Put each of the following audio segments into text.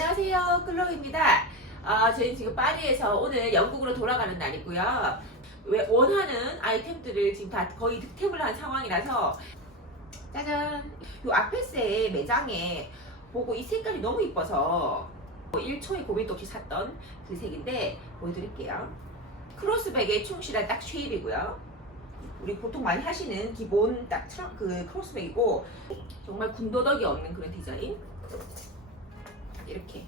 안녕하세요. 클로입니다. 어, 저희 지금 파리에서 오늘 영국으로 돌아가는 날이고요. 왜 원하는 아이템들을 지금 다 거의 득템을 한 상황이라서 짜잔! 이 아페스의 매장에 보고 이 색깔이 너무 이뻐서 1초의 고민도 없이 샀던 그 색인데 보여드릴게요. 크로스백에 충실한 딱 쉐입이고요. 우리 보통 많이 하시는 기본 딱그 크로스백이고 정말 군더더기 없는 그런 디자인. 이렇게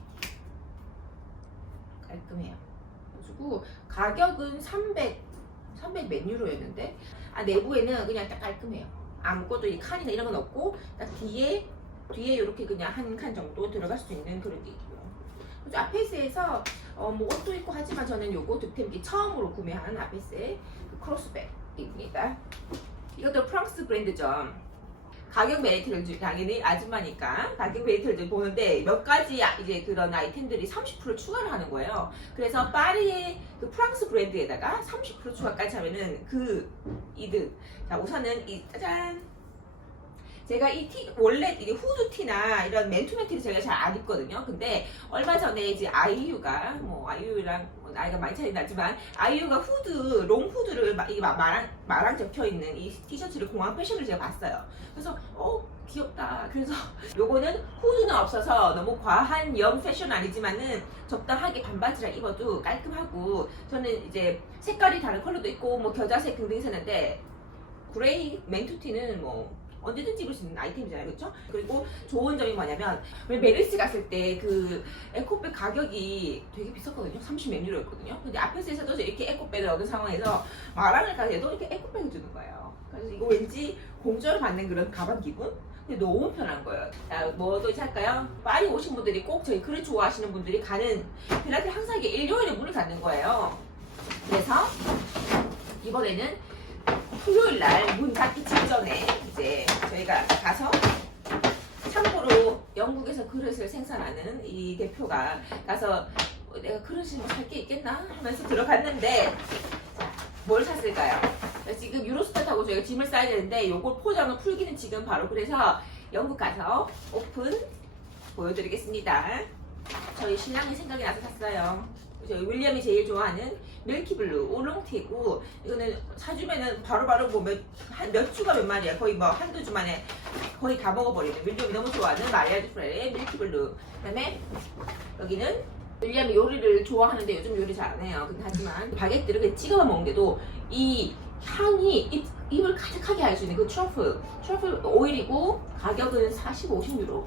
깔끔해요. 그리고 가격은 300, 300몇 유로였는데 아, 내부에는 그냥 딱 깔끔해요. 아무것도 이 칸이나 이런 건 없고 딱 뒤에 뒤에 이렇게 그냥 한 칸 정도 들어갈 수 있는 그런 게 있고요. 그래서 아페스에서 어, 뭐 옷도 있고 하지만 저는 요거 득템기 처음으로 구매한 아페스의 그 크로스백입니다. 이것도 프랑스 브랜드죠. 가격 메리트를 주- 당연히 아줌마니까 가격 메리트를 좀 보는데 몇 가지 아- 이제 그런 아이템들이 30% 추가를 하는 거예요. 그래서 파리의 그 프랑스 브랜드에다가 30% 추가까지 하면은 그 이득. 자 우선은 이 짜잔. 제가 이 티, 원래 이게 후드티나 이런 맨투맨티를 제가 잘 안 입거든요. 근데 얼마 전에 이제 아이유가, 뭐, 아이유랑 뭐 나이가 많이 차이 나지만, 아이유가 후드, 롱 후드를 막, 이게 막 마랑, 마랑 적혀 있는 이 티셔츠를 공항 패션을 제가 봤어요. 그래서, 어, 귀엽다. 그래서 요거는 후드는 없어서 너무 과한 영 패션 아니지만은 적당하게 반바지랑 입어도 깔끔하고, 저는 이제 색깔이 다른 컬러도 있고, 뭐 겨자색 등등 있었는데, 그레이 맨투티는 뭐, 언제든지 입을 수 있는 아이템이잖아요, 그렇죠? 그리고 좋은 점이 뭐냐면 왜 메르스 갔을 때 그 에코백 가격이 되게 비쌌거든요, 30몇 유로였거든요. 근데 아페스에서도 이렇게 에코백을 얻은 상황에서 마랑을 가게도 이렇게 에코백을 주는 거예요. 그래서 이거 왠지 공짜로 받는 그런 가방 기분? 너무 편한 거예요. 자, 뭐도 할까요? 파리 오신 분들이 꼭 저희 글을 좋아하시는 분들이 가는 필라테 항상 이게 일요일에 문을 닫는 거예요. 그래서 이번에는 토요일 날 문 닫기 직전에 이제 저희가 가서 참고로 영국에서 그릇을 생산하는 이 대표가 가서 어, 내가 그릇이 뭐살게 있겠나 하면서 들어갔는데 자, 뭘 샀을까요? 자, 지금 유로스타 타고 저희가 짐을 싸야 되는데 요걸 포장을 풀기는 지금 바로 그래서 영국 가서 오픈 보여드리겠습니다. 저희 신랑이 생각이 나서 샀어요. 저희 윌리엄이 제일 좋아하는 밀키블루 오롱티고 이거는 사주면은 바로바로 뭐몇몇 주가 몇 마리야? 거의 뭐 한두 주 만에 거의 다 먹어버리는 윌리엄이 너무 좋아하는 마리아드 프레의 밀키블루. 그다음에 여기는 윌리엄이 요리를 좋아하는데 요즘 요리 잘 안 해요. 근데 하지만 바게트를 그냥 찍어 먹는데도 이 향이 입, 입을 가득하게 할 수 있는 그 트러플 트러플 오일이고 가격은 40, 50유로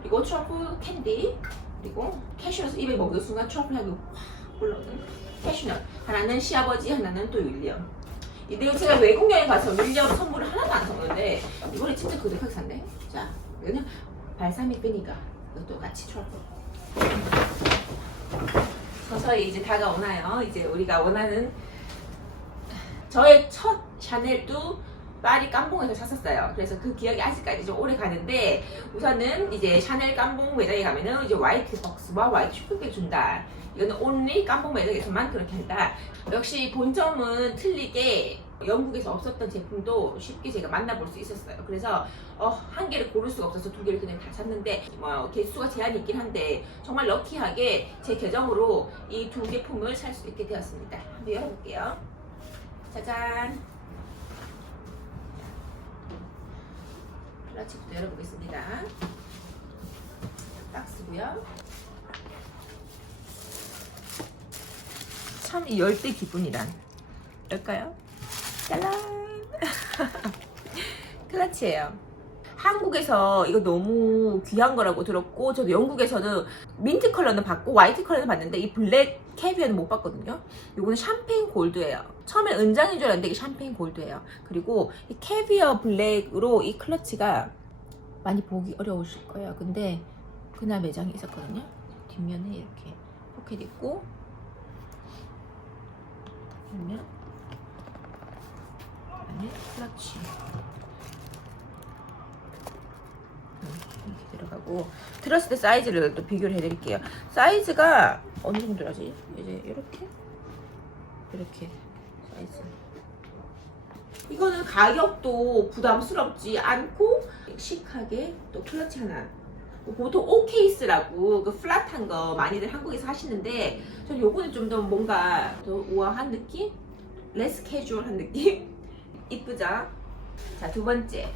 그리고 트러플 캔디 그리고 캐슈넛 입에 먹는 순간 향이 확 올라오는 캐슈넛 하나는 시아버지 하나는 또 윌리엄. 이때 제가 외국 여행 가서 윌리엄 선물을 하나도 안 샀는데 이번에 진짜 그득하게 샀네 자 이거는 발사믹 베니가 이것도 같이 트러플. 서서히 이제 다가오나요? 이제 우리가 원하는 저의 첫 샤넬도 파리 깜봉에서 샀었어요. 그래서 그 기억이 아직까지 좀 오래 가는데 우선은 이제 샤넬 깜봉 매장에 가면은 이제 화이트 박스와 화이트 쇼핑백 준다. 이거는 온리 깜봉 매장에서만 그렇게 한다. 역시 본점은 틀리게 영국에서 없었던 제품도 쉽게 제가 만나볼 수 있었어요. 그래서 어, 한 개를 고를 수가 없어서 두 개를 그냥 다 샀는데 뭐 개수가 제한이 있긴 한데 정말 럭키하게 제 계정으로 이두 제품을 살 수 있게 되었습니다. 한번 열어볼게요. 짜잔. 플라치부터 열어보겠습니다. 박스고요. 참 이 열대 기분이란 열까요? 짜란. 클라치예요. 한국에서 이거 너무 귀한 거라고 들었고 저도 영국에서는 민트 컬러는 봤고 화이트 컬러는 봤는데 이 블랙 캐비어는 못 봤거든요. 이거는 샴페인 골드예요. 처음에 은장인 줄 알았는데 이게 샴페인 골드예요. 그리고 이 캐비어 블랙으로 이 클러치가 많이 보기 어려우실 거예요. 근데 그날 매장에 있었거든요. 뒷면에 이렇게 포켓 있고 뒷면 안에 클러치 이렇게 들어가고 들었을 때 사이즈를 또 비교를 해드릴게요. 사이즈가 어느 정도라지? 이제 이렇게 이렇게 사이즈. 이거는 가격도 부담스럽지 않고 시크하게 또 클러치 하나 보통 O 케이스라고 그 플랫한 거 많이들 한국에서 하시는데 저는 요거는 좀 더 뭔가 더 우아한 느낌? 레스 캐주얼한 느낌? 이쁘죠? 자, 두 번째.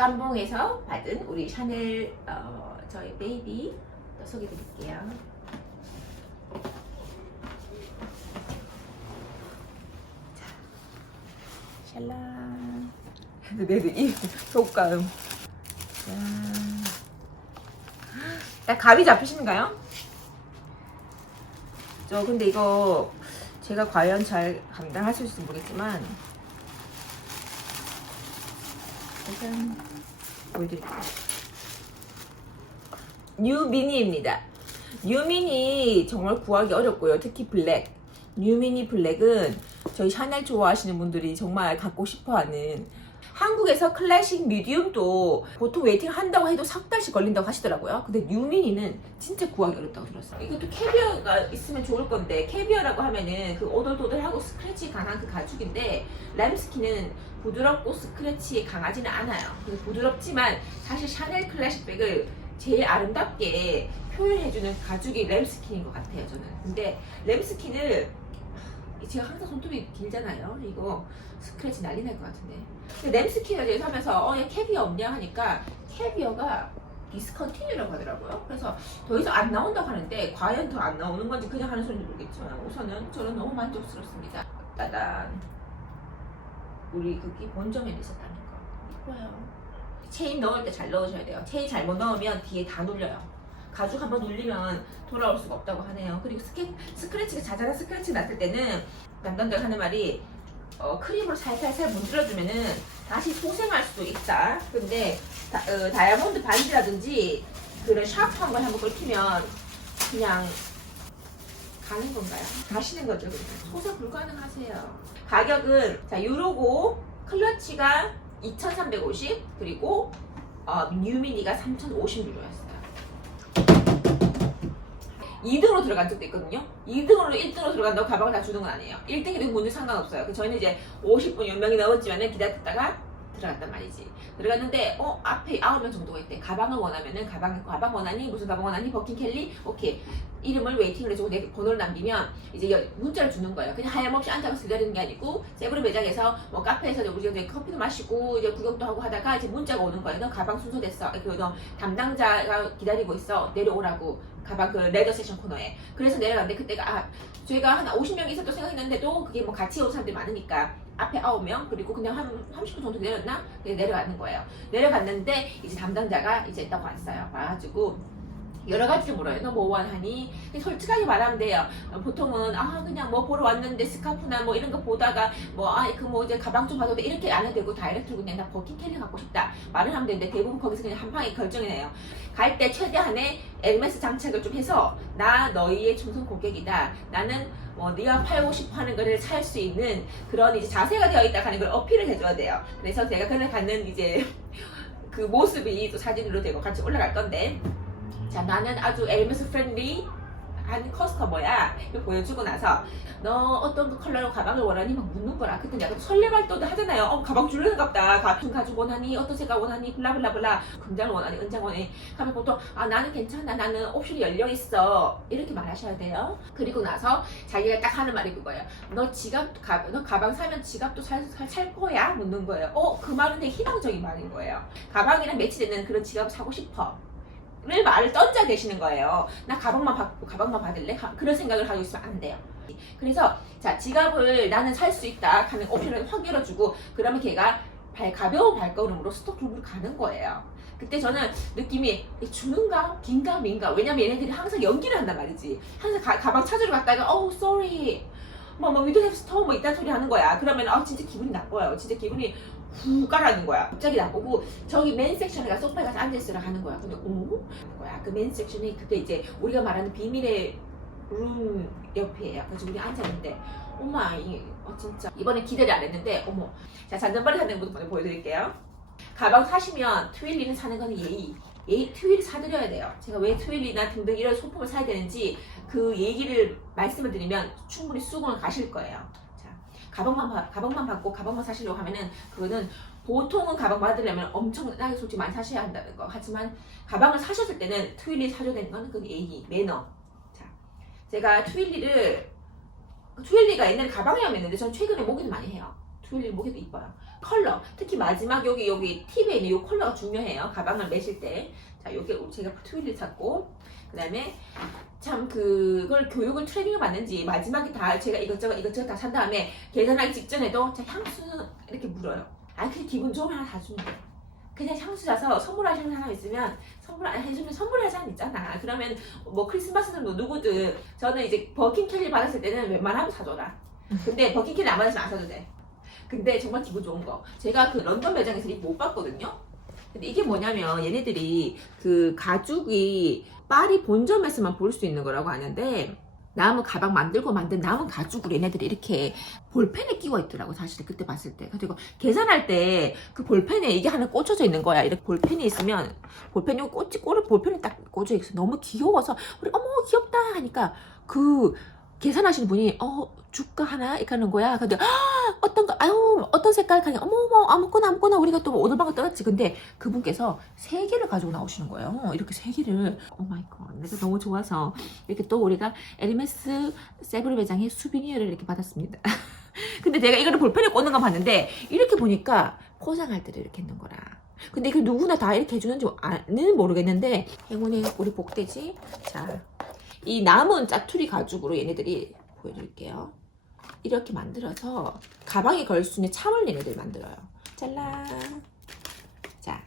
자, 깜봉에서 받은 우리 샤넬 어, 저희 베이비 또 소개해 드릴게요. 자, 샬란. 네네, 이 독감. 짠. 야, 감이 잡히시는가요? 저 근데 이거 제가 과연 잘 감당하실 수 모르겠지만 짜잔 보여드릴게요. 뉴미니입니다. 뉴미니 정말 구하기 어렵고요. 특히 블랙. 뉴미니 블랙은 저희 샤넬 좋아하시는 분들이 정말 갖고 싶어하는 한국에서 클래식 미디움도 보통 웨이팅 한다고 해도 석 달씩 걸린다고 하시더라고요. 근데 뉴미니는 진짜 구하기 어렵다고 들었어요. 이것도 캐비어가 있으면 좋을 건데 캐비어라고 하면은 그 오돌도돌하고 스크래치 강한 그 가죽인데 램스키는 부드럽고 스크래치 강하지는 않아요. 부드럽지만 사실 샤넬 클래식 백을 제일 아름답게 표현해주는 가죽이 램스킨인 것 같아요 저는. 근데 램스킨을 제가 항상 손톱이 길잖아요. 이거 스크래치 난리 날 것 같은데. 근데 대해서 하면서 어, 얘 캐비어 없냐 하니까 캐비어가 디스컨티뉴라고 하더라고요. 그래서 더 이상 안 나온다고 하는데 과연 더 안 나오는 건지 그냥 하는 소리인지 모르겠지만 우선은 저는 너무 만족스럽습니다. 따단 우리 그기 본점에 있었다는 거 이뻐요. 체인 넣을 때 잘 넣으셔야 돼요. 체인 잘못 넣으면 뒤에 다 눌려요. 가죽 한번 눌리면 돌아올 수가 없다고 하네요. 그리고 스케, 스크래치가 자잘한 스크래치 났을 때는 남자들 하는 말이 어, 크림으로 살살살 문질러주면은 다시 소생할 수도 있다. 근데 다, 어, 다이아몬드 반지라든지 그런 샤프한 걸 한번 걸치면 그냥 가는 건가요? 가시는 거죠. 소생 불가능하세요. 가격은 자 유로고 클러치가 2,350 그리고 어, 뉴미니가 3,050 유로였어요. 2등으로 들어간 적도 있거든요. 2등으로 1등으로 들어간다고 가방을 다 주는 건 아니에요. 1등이든 문제 상관없어요. 그 저희는 이제 50분 연명이 넘었지만은 기다렸다가 들어갔단 말이지. 들어갔는데 어 앞에 9명 정도가 있대. 가방을 원하면은 가방 가방 원하니 무슨 가방 원하니 버킨 켈리 오케이 이름을 웨이팅을 해주고 내 번호를 남기면 이제 여- 문자를 주는 거예요. 그냥 하염없이 앉아서 기다리는 게 아니고 세브르 매장에서 뭐 카페에서 우리 이제 커피도 마시고 이제 구경도 하고 하다가 이제 문자가 오는 거예요. 너 가방 순서됐어. 그너 담당자가 기다리고 있어. 내려오라고. 가방 그 레더 세션 코너에. 그래서 내려갔는데 그때가 아 저희가 한 50명 있었다고 생각했는데도 그게 뭐 같이 온 사람들이 많으니까 앞에 9명 그리고 그냥 한 30분 정도 내렸나? 네, 내려가는 거예요. 내려갔는데 이제 담당자가 이제 딱 왔어요. 와가지고 여러 가지를 물어요. 너 뭐 원하니? 솔직하게 말하면 돼요. 어, 보통은 아 그냥 뭐 보러 왔는데 스카프나 뭐 이런 거 보다가 뭐아그 뭐 이제 가방 좀 봐도 돼 이렇게 안 해도 되고 다이렉트로 그냥 나 버킷 캘리 갖고 싶다 말을 하면 되는데 대부분 거기서 그냥 한 방에 결정해내요. 갈 때 최대한의 에르메스 장착을 좀 해서 나 너희의 충성 고객이다. 나는 뭐 네가 팔고 싶어 하는 거를 살 수 있는 그런 이제 자세가 되어 있다 하는 걸 어필을 해줘야 돼요. 그래서 제가 그날 갖는 이제 그 모습이 또 사진으로 되고 같이 올라갈 건데 자 나는 아주 에르메스 프렌들리 한 커스터머야? 이거 보여주고 나서 너 어떤 컬러로 가방을 원하니? 막 묻는 거라. 그때 약간 설레발도도 하잖아요. 어 가방 줄르는갑다. 같은 가죽 원하니? 어떤 색깔 원하니? 블라블라블라. 금장 원하니? 은장 원하니? 하면 보통 아 나는 괜찮아. 나는 옵션이 열려 있어. 이렇게 말하셔야 돼요. 그리고 나서 자기가 딱 하는 말이 그거예요. 너 지갑 가, 너 가방 사면 지갑도 살, 살, 살 거야? 묻는 거예요. 어그 말은 되게 희망적인 말인 거예요. 가방이랑 매치되는 그런 지갑을 사고 싶어 를 말을 던져 계시는 거예요. 나 가방만 받고 가방만 받을래? 가- 그런 생각을 가지고 있으면 안 돼요. 그래서 자 지갑을 나는 살 수 있다 하는 옵션을 확 열어주고 그러면 걔가 발 가벼운 발걸음으로 스토크룸으로 가는 거예요. 그때 저는 느낌이 이 주는가 긴가 민가 왜냐면 얘네들이 항상 연기를 한단 말이지. 항상 가, 가방 찾으러 갔다가 oh sorry 뭐뭐 we don't have store 뭐 이딴 소리 하는 거야. 그러면 아 진짜 기분이 나빠요. 진짜 기분이 후 까라는 거야. 갑자기 나보고 저기 맨 섹션에 가서 소파에 가서 앉아있으라 하는 거야. 근데 오? 하는 거야. 그 맨 섹션이 그때 이제 우리가 말하는 비밀의 룸 옆이에요. 그래서 우리 앉아있는데 엄마 이 어, 진짜 이번에 기대를 안 했는데 어머 자 잔잔바리 사는 것도 먼저 보여드릴게요. 가방 사시면 트윌리는 사는 건 예의. 예의 트윌 사드려야 돼요. 제가 왜 트윌리나 등등 이런 소품을 사야 되는지 그 얘기를 말씀을 드리면 충분히 수긍을 가실 거예요. 자, 가방만 바- 가방만 받고 가방만 사시려고 하면은 그거는 보통은 가방 받으려면 엄청나게 솔직히 많이 사셔야 한다는 거. 하지만 가방을 사셨을 때는 트윌리 사줘야 되는 거는 그 예의, 매너. 자, 제가 트윌리를 트윌리가 옛날에 가방에만 했는데 전 최근에 목에도 많이 해요. 트윌리 목에도 이뻐요. 컬러, 특히 마지막 여기 여기 팁에 있는 이 컬러가 중요해요. 가방을 매실 때. 자, 요게 제가 트윌리 샀고 그 다음에 참 그걸 교육을 트레이닝을 받는지 마지막에 다 제가 이것저것 이것저것 다 산 다음에 계산하기 직전에도 자 향수는 이렇게 물어요. 아 그냥 기분 좋으면 하나 다 주면 돼. 그냥 향수 사서 선물하시는 사람 있으면 선물 안 해주면 선물할 사람 있잖아. 그러면 뭐 크리스마스는 뭐 누구든 저는 이제 버킨 캘리 받았을 때는 웬만하면 사줘라. 근데 버킨 캘리 안 받았으면 안 사도 돼. 근데 정말 기분 좋은 거. 제가 그 런던 매장에서 이거 못 봤거든요. 근데 이게 뭐냐면 얘네들이 그 가죽이 파리 본점에서만 볼 수 있는 거라고 하는데 남은 가방 만들고 만든 남은 가죽을 얘네들이 이렇게 볼펜에 끼워 있더라고 사실 그때 봤을 때 그리고 계산할 때 그 볼펜에 이게 하나 꽂혀져 있는 거야 이렇게 볼펜이 있으면 볼펜이 꽂지 꽂을 볼펜이 딱 꽂혀 있어 너무 귀여워서 우리 어머 귀엽다 하니까 그 계산하시는 분이 어 주가 하나? 이렇게 하는 거야. 근데 아, 어떤 거 아유 어떤 색깔? 가냐 어머 어머 아무거나 아무거나 우리가 또 오돌방울 떨었지. 근데 그분께서 세 개를 가지고 나오시는 거예요. 이렇게 세 개를. 오 마이 갓. 내가 너무 좋아서 이렇게 또 우리가 에르메스 세브르 매장에 수비니어를 이렇게 받았습니다. 근데 내가 이거를 볼펜에 꽂는 거 봤는데 이렇게 보니까 포장할 때를 이렇게 했는 거라. 근데 이게 누구나 다 이렇게 해주는지 아는 모르겠는데 행운의 우리 복돼지. 자 이 남은 짜투리 가죽으로 얘네들이 보여드릴게요 이렇게 만들어서 가방에 걸 수 있는 참을 얘네들 만들어요 짤라 자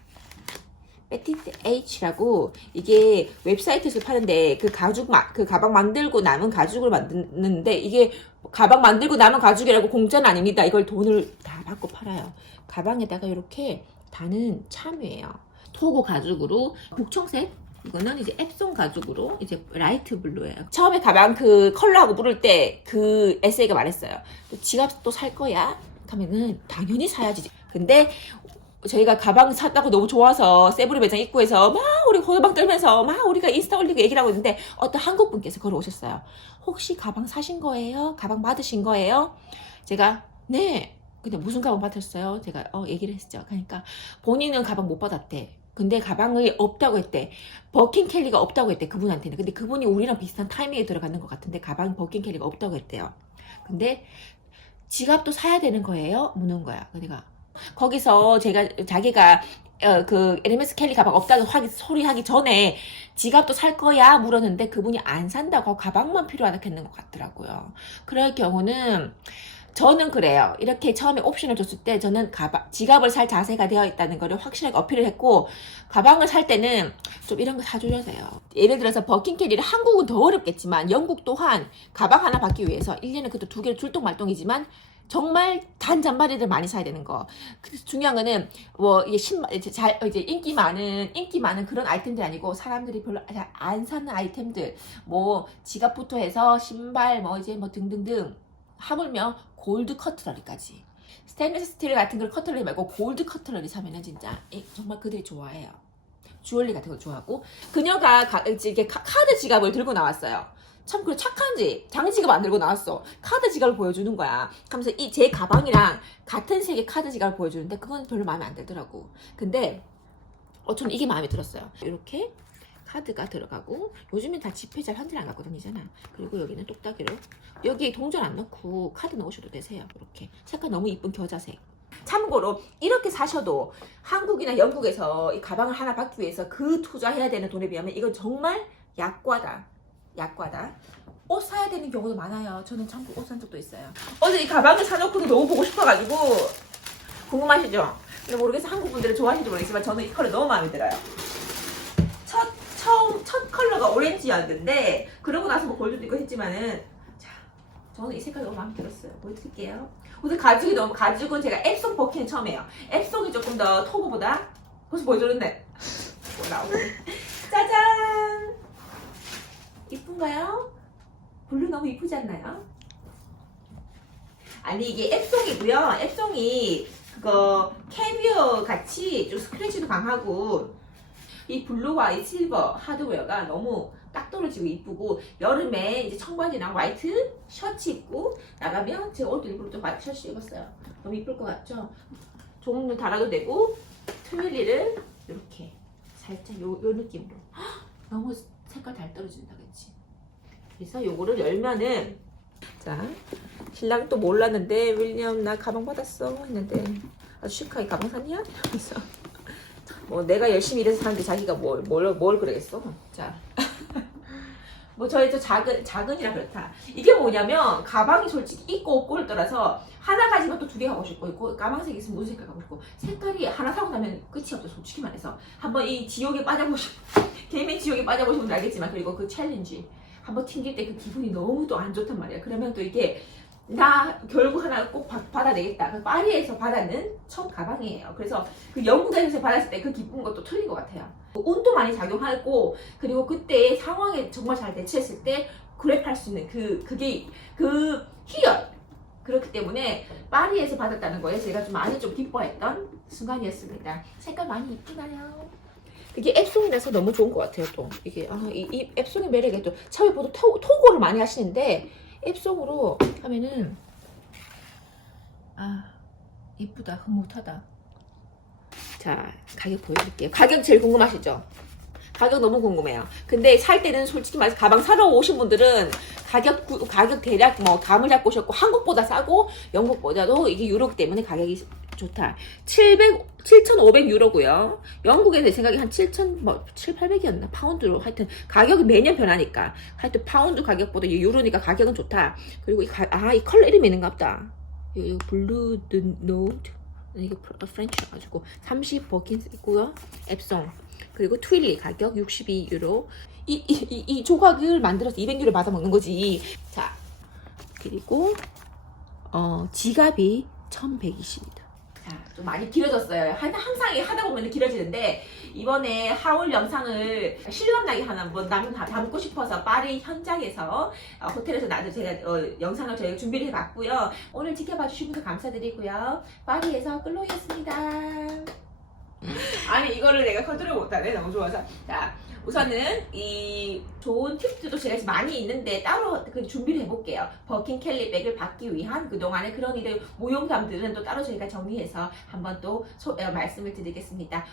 베티트 H라고 이게 웹사이트에서 파는데 그 가죽 마, 그 가방 만들고 남은 가죽을 만드는데 이게 가방 만들고 남은 가죽이라고 공짜는 아닙니다. 이걸 돈을 다 받고 팔아요. 가방에다가 이렇게 다는 참이에요. 토고 가죽으로 북청색 이거는 이제 앱송 가죽으로 이제 라이트 블루예요. 처음에 가방 그 컬러하고 부를 때그 에세이가 말했어요. 또 지갑 또살 거야? 하면은 당연히 사야지. 근데 저희가 가방 샀다고 너무 좋아서 세브리 매장 입구에서 막 우리 호들박 떨면서 막 우리가 인스타 올리고 얘기를 하고 있는데 어떤 한국 분께서 걸어오셨어요. 혹시 가방 사신 거예요? 가방 받으신 거예요? 제가 네. 근데 무슨 가방 받았어요? 제가 어 얘기를 했죠. 그러니까 본인은 가방 못 받았대. 근데 가방이 없다고 했대. 버킨 켈리가 없다고 했대. 그분한테는. 근데 그분이 우리랑 비슷한 타이밍에 들어가는 것 같은데 가방 버킨 켈리가 없다고 했대요. 근데 지갑도 사야 되는 거예요? 묻는 거야. 내가 거기서 제가 자기가 어, 그 에르메스 켈리 가방 없다고 하기, 소리하기 전에 지갑도 살 거야 물었는데 그분이 안 산다고 가방만 필요하다 했는 것 같더라고요. 그럴 경우는 저는 그래요. 이렇게 처음에 옵션을 줬을 때 저는 가방, 지갑을 살 자세가 되어 있다는 거를 확실하게 어필을 했고 가방을 살 때는 좀 이런 거 돼요. 예를 들어서 버킨캐리를 한국은 더 어렵겠지만 영국 또한 가방 하나 받기 위해서 1년에 그것도 두 개를 줄똥말똥이지만 정말 단 잔바리를 많이 사야 되는 거. 그래서 중요한 거는 뭐 이게 신발 이제 잘 이제 인기 많은 인기 많은 그런 아이템들이 아니고 사람들이 별로 잘안 사는 아이템들 뭐 지갑부터 해서 신발 뭐 이제 뭐 등등등 하물며 골드 커트러리까지. 스테인리스 스틸 같은 걸 커트러리 말고 골드 커트러리 사면은 진짜 이- 정말 그들이 좋아해요. 주얼리 같은 거 좋아하고 그녀가 가, 이게 카- 카드 지갑을 들고 나왔어요. 참 그래 착한지 장지갑 안 들고 나왔어 카드 지갑을 보여주는 거야 하면서 이 제 가방이랑 같은 색의 카드 지갑을 보여주는데 그건 별로 마음에 안 들더라고 근데 어 저는 이게 마음에 들었어요 이렇게 카드가 들어가고 요즘엔 다 지폐 잘 흔들 안 갖고 다니잖아 그리고 여기는 똑딱이로 여기 동전 안 넣고 카드 넣으셔도 되세요 이렇게 색깔 너무 이쁜 겨자색 참고로 이렇게 사셔도 한국이나 영국에서 이 가방을 하나 받기 위해서 그 투자해야 되는 돈에 비하면 이건 정말 약과다 약과다. 옷 사야 되는 경우도 많아요. 저는 참고 옷 산 적도 있어요. 어제 이 가방을 사놓고도 너무 보고 싶어가지고 궁금하시죠? 근데 모르겠어 한국 분들은 좋아하실지 모르겠지만 저는 이 컬러 너무 마음에 들어요. 첫 컬러가 오렌지였는데 그러고 나서 뭐 골드도 있고 했지만은 자 저는 이 색깔 너무 마음에 들었어요. 보여드릴게요. 오늘 가죽이 너무 가죽은 제가 앱송 버키는 처음이에요. 앱송이 조금 더 토고보다 벌써 보여줬는데 뭐 나오네. 짜잔. 이쁜가요? 블루 너무 이쁘지 않나요? 아니 이게 앱송이고요. 앱송이 그거 캐비어 같이 좀 스크래치도 강하고 이 블루와 이 실버 하드웨어가 너무 딱 떨어지고 이쁘고 여름에 이제 청바지랑 화이트 셔츠 입고 나가면 제가 오늘도 일부러 또 화이트 셔츠 입었어요. 너무 이쁠 것 같죠? 종류 달아도 되고 트윌리를 이렇게 살짝 요, 요 느낌으로 헉, 너무 색깔 잘 떨어진다 그치? 그래서 요거를 열면은 자 신랑이 또 몰랐는데 윌리엄 나 가방 받았어 했는데 아주 시크하게 가방 샀냐? 그래서 뭐 내가 열심히 일해서 사는데 자기가 뭘, 뭘, 뭘 그러겠어 자 뭐 저희 저 작은 작은이라 그렇다. 이게 뭐냐면 가방이 솔직히 있고 없고를 떠나서 하나 가지면 또 두 개 가고 싶고 있고 까만색 있으면 무슨 색깔 가고 싶고 색깔이 하나 사고 나면 끝이 없어 솔직히 말해서 한번 이 지옥에 빠져보시 개미 지옥에 빠져보시면 알겠지만 그리고 그 챌린지 한번 튕길 때 그 기분이 너무 또 안 좋단 말이야. 그러면 또 이게 나 결국 하나 꼭 받- 받아내겠다. 그 파리에서 받았는 첫 가방이에요. 그래서 그 영국에서 받았을 때 그 기쁜 것도 틀린 것 같아요. 운도 많이 작용하고 그리고 그때 상황에 정말 잘 대처했을 때 그랩할 수 있는 그 그게 그 희열 그렇기 때문에 파리에서 받았다는 거에 제가 좀 많이 좀 기뻐했던 순간이었습니다. 색깔 많이 이쁘나요? 이게 앱송이라서 너무 좋은 것 같아요. 또 이게 아, 이, 이 앱송의 매력이 또 토, 토고를 많이 하시는데 앱송으로 하면은 아 이쁘다 흐뭇하다. 자 가격 보여드릴게요. 가격 제일 궁금하시죠? 가격 너무 궁금해요. 근데 살 때는 솔직히 말해서 가방 사러 오신 분들은 가격 구- 가격 대략 뭐 감을 잡고 오셨고 한국보다 싸고 영국보다도 이게 유로기 때문에 가격이 좋다. 700 7,500 유로고요. 영국에 내 생각에 한 7,000 뭐 7, 800이었나 파운드로 하여튼 가격이 매년 변하니까 하여튼 파운드 가격보다 이 유로니까 가격은 좋다. 그리고 이 가, 아, 이 컬러 이름이 있는가 보다. 이 블루 드 노트 이게 프로- 프렌치여가지고 30 버킨 있고요. 앱송 그리고 트윌리 가격 62유로. 이, 이, 이, 이 조각을 만들어서 200유로 받아 먹는 거지. 자, 그리고 어, 지갑이 1120이다. 자, 좀 많이 길어졌어요. 한- 항상 하다 보면 길어지는데 이번에 하울 영상을 실감나게 하나 뭐 남, 다- 담고 싶어서 파리 현장에서 어, 호텔에서 나도 제가 어, 영상을 저희가 준비를 해봤고요. 오늘 지켜봐 분들 감사드리고요. 파리에서 끌로이였습니다. 아니 이거를 내가 컨트롤 못하네. 너무 좋아서. 자 우선은 이 좋은 팁들도 제가 많이 있는데 따로 그 준비를 해볼게요. 버킨 캘리 백을 받기 위한 그동안의 그런 일의 모형감들은 또 따로 저희가 정리해서 한번 또 소- 어, 말씀을 드리겠습니다